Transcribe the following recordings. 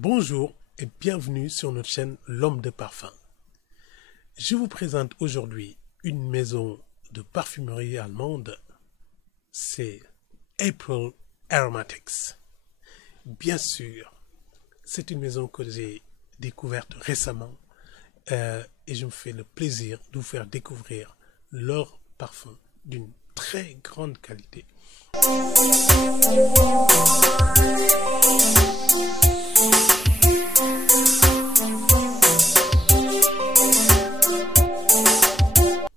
Bonjour et bienvenue sur notre chaîne L'Homme de Parfum. Je vous présente aujourd'hui une maison de parfumerie allemande, c'est April Aromatics. Bien sûr, c'est une maison que j'ai découverte récemment et je me fais le plaisir de vous faire découvrir leur parfum d'une très grande qualité.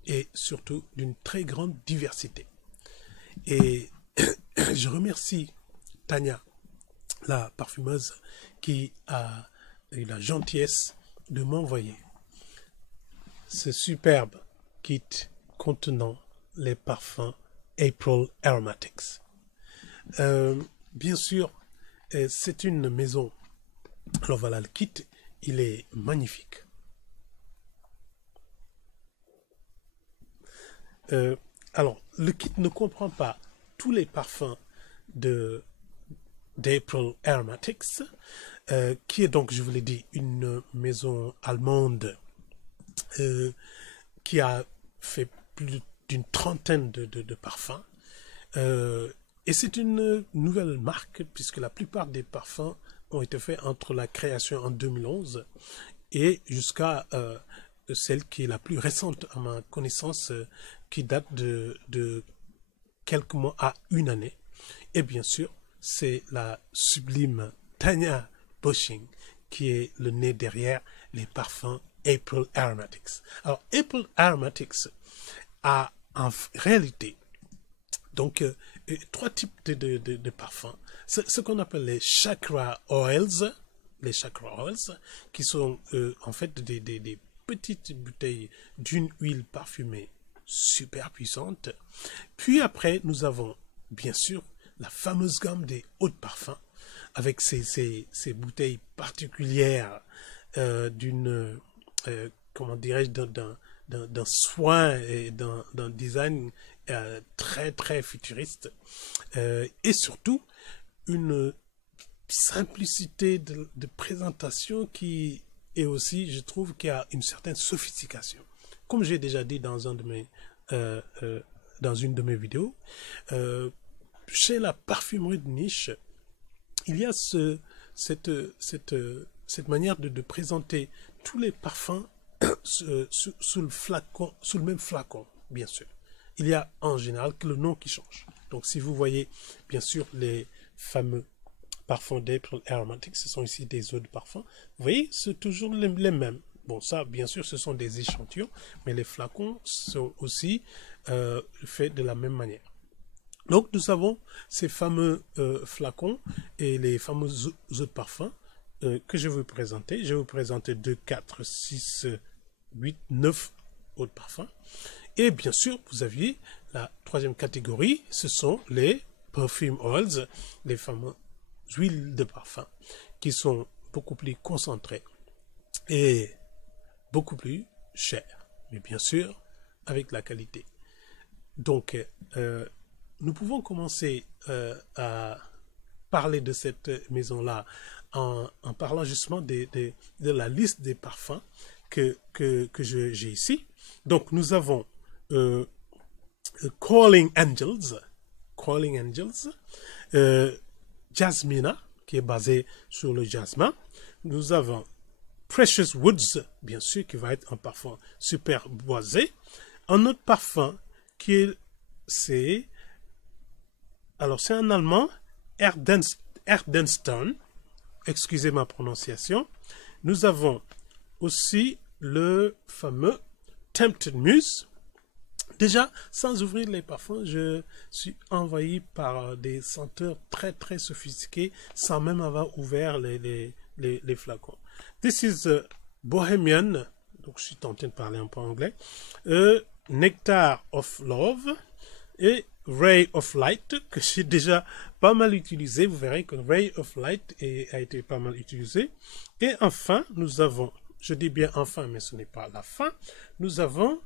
Et surtout d'une très grande diversité. Et je remercie Tania, la parfumeuse, qui a eu la gentillesse de m'envoyer ce superbe kit contenant les parfums April Aromatics. Bien sûr, c'est une maison. Alors voilà, le kit, il est magnifique. Alors, le kit ne comprend pas tous les parfums d'April Aromatics, qui est donc, je vous l'ai dit, une maison allemande qui a fait plus d'une trentaine de parfums. Et c'est une nouvelle marque, puisque la plupart des parfums ont été faits entre la création en 2011 et jusqu'à celle qui est la plus récente à ma connaissance, qui date de quelques mois à une année. Et bien sûr, c'est la sublime Tania Bosching qui est le nez derrière les parfums April Aromatics. Alors, April Aromatics a en réalité donc trois types de parfums. Ce qu'on appelle les chakra oils, qui sont en fait des petites bouteilles d'une huile parfumée super puissante. Puis après, nous avons bien sûr la fameuse gamme des hauts de parfums avec ces bouteilles particulières d'une comment dirais-je, d'un soin et d'un design très très futuriste et surtout une simplicité de présentation qui est aussi, je trouve, qui a une certaine sophistication. Comme j'ai déjà dit dans une de mes vidéos, chez la parfumerie de niche, il y a cette manière de présenter tous les parfums sous le même flacon, bien sûr. Il y a en général que le nom qui change. Donc si vous voyez bien sûr les fameux parfums d'April Aromatics, ce sont ici des eaux de parfum. Vous voyez, c'est toujours les mêmes. Bon, ça, bien sûr, ce sont des échantillons, mais les flacons sont aussi faits de la même manière. Donc, nous avons ces fameux flacons et les fameux eaux de parfum que je vais vous présenter. Je vais vous présenter 2, 4, 6, 8, 9 eaux de parfum. Et bien sûr, vous aviez la troisième catégorie, ce sont les perfume oils, les fameuses huiles de parfum, qui sont beaucoup plus concentrées et beaucoup plus chères, mais bien sûr, avec la qualité. Donc, nous pouvons commencer à parler de cette maison-là en parlant justement de la liste des parfums que j'ai ici. Donc, nous avons Calling Angels, Jasmina, qui est basé sur le jasmin. Nous avons Precious Woods, bien sûr, qui va être un parfum super boisé. Un autre parfum qui est, c'est un allemand, Erdenstone, excusez ma prononciation. Nous avons aussi le fameux Tempted Muse. Déjà, sans ouvrir les parfums, je suis envahi par des senteurs très très sophistiquées sans même avoir ouvert les flacons. This is Bohemian, donc je suis tenté de parler un peu anglais, Nectar of Love et Ray of Light, que j'ai déjà pas mal utilisé. Vous verrez que Ray of Light a été pas mal utilisé. Et enfin, nous avons, je dis bien enfin, mais ce n'est pas la fin, nous avons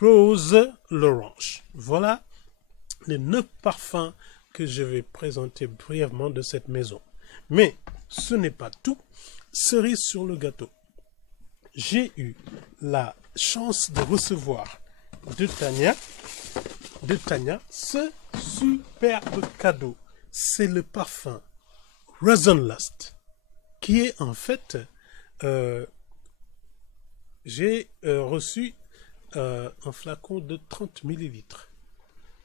Rose l'Orange. Voilà les 9 parfums que je vais présenter brièvement de cette maison. Mais ce n'est pas tout. Cerise sur le gâteau. J'ai eu la chance de recevoir de Tania ce superbe cadeau. C'est le parfum Rosenlust, qui est en fait, j'ai reçu un flacon de 30 millilitres.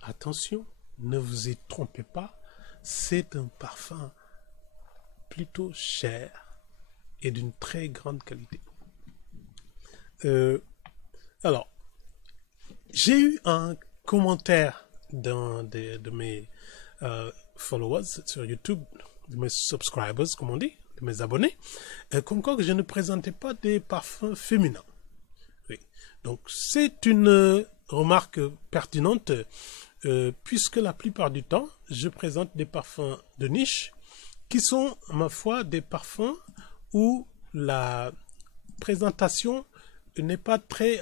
Attention, ne vous y trompez pas, c'est un parfum plutôt cher et d'une très grande qualité. Alors, j'ai eu un commentaire d'un de mes followers sur YouTube, de mes subscribers, comme on dit, de mes abonnés, comme quoi que je ne présentais pas des parfums féminins. Oui. Donc, c'est une remarque pertinente, puisque la plupart du temps, je présente des parfums de niche qui sont, ma foi, des parfums où la présentation n'est pas très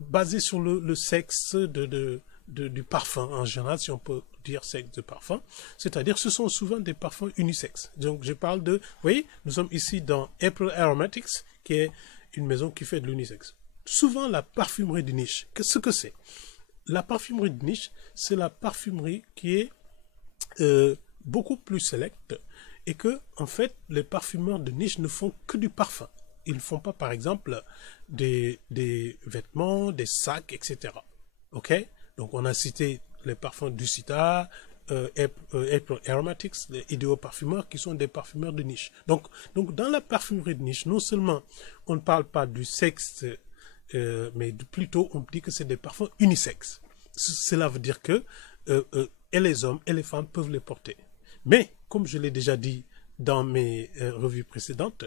basée sur le sexe du parfum en général, si on peut dire sexe de parfum. C'est-à-dire ce sont souvent des parfums unisexes. Donc je parle de, vous voyez, nous sommes ici dans April Aromatics, qui est une maison qui fait de l'unisexe. Souvent la parfumerie de niche, qu'est-ce que c'est? La parfumerie de niche, c'est la parfumerie qui est beaucoup plus sélecte et que, en fait, les parfumeurs de niche ne font que du parfum. Ils ne font pas, par exemple, des vêtements, des sacs, etc. OK? Donc, on a cité les parfums Ducita, April Aromatics, les idéaux parfumeurs qui sont des parfumeurs de niche. Donc, dans la parfumerie de niche, non seulement on ne parle pas du sexe, mais plutôt on dit que c'est des parfums unisexes. Cela veut dire que et les hommes et les femmes peuvent les porter. Mais, comme je l'ai déjà dit dans mes revues précédentes,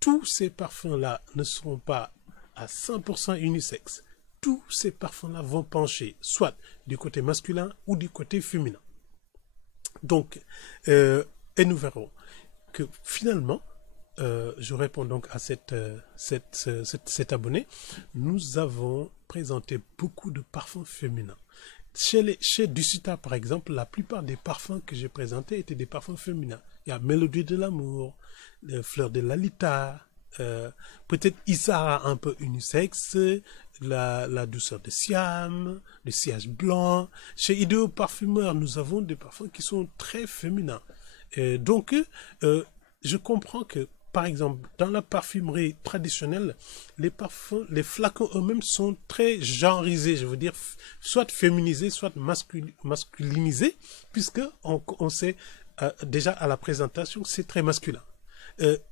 tous ces parfums-là ne seront pas à 100% unisexes. Tous ces parfums-là vont pencher soit du côté masculin ou du côté féminin. Donc, et nous verrons que finalement, je réponds donc à cet abonné, nous avons présenté beaucoup de parfums féminins. Chez Ducita, par exemple, la plupart des parfums que j'ai présentés étaient des parfums féminins. Il y a Mélodie de l'amour, Fleur de Lalita, peut-être Issara un peu unisexe, la douceur de Siam, le sillage blanc. Chez Idéaux Parfumeurs, nous avons des parfums qui sont très féminins. Donc, je comprends que, par exemple, dans la parfumerie traditionnelle, les parfums, les flacons eux-mêmes sont très genrisés, je veux dire, soit féminisés, soit masculinisés, puisque on sait déjà à la présentation, c'est très masculin.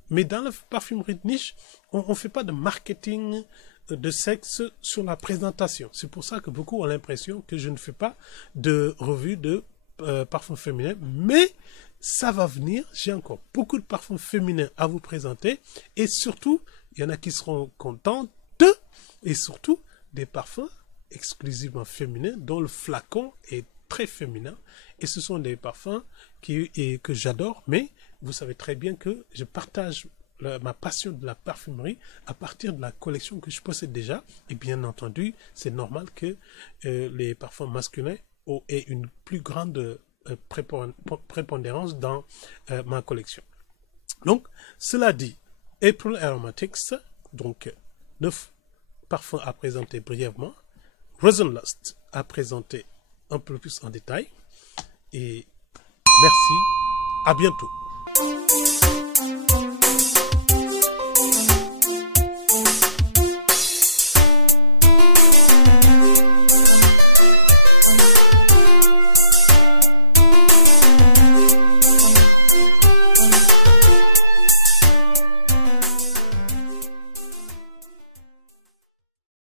Mais dans la parfumerie de niche, on ne fait pas de marketing de sexe sur la présentation. C'est pour ça que beaucoup ont l'impression que je ne fais pas de revue de parfums féminins, mais ça va venir. J'ai encore beaucoup de parfums féminins à vous présenter et surtout, il y en a qui seront contents et surtout des parfums exclusivement féminins dont le flacon est très féminin et ce sont des parfums que j'adore, mais vous savez très bien que je partage ma passion de la parfumerie à partir de la collection que je possède déjà et bien entendu, c'est normal que les parfums masculins aient une plus grande prépondérance dans ma collection. Donc, cela dit, April Aromatics, donc 9 parfums à présenter brièvement, Rosenlust à présenter un peu plus en détail, et merci, à bientôt.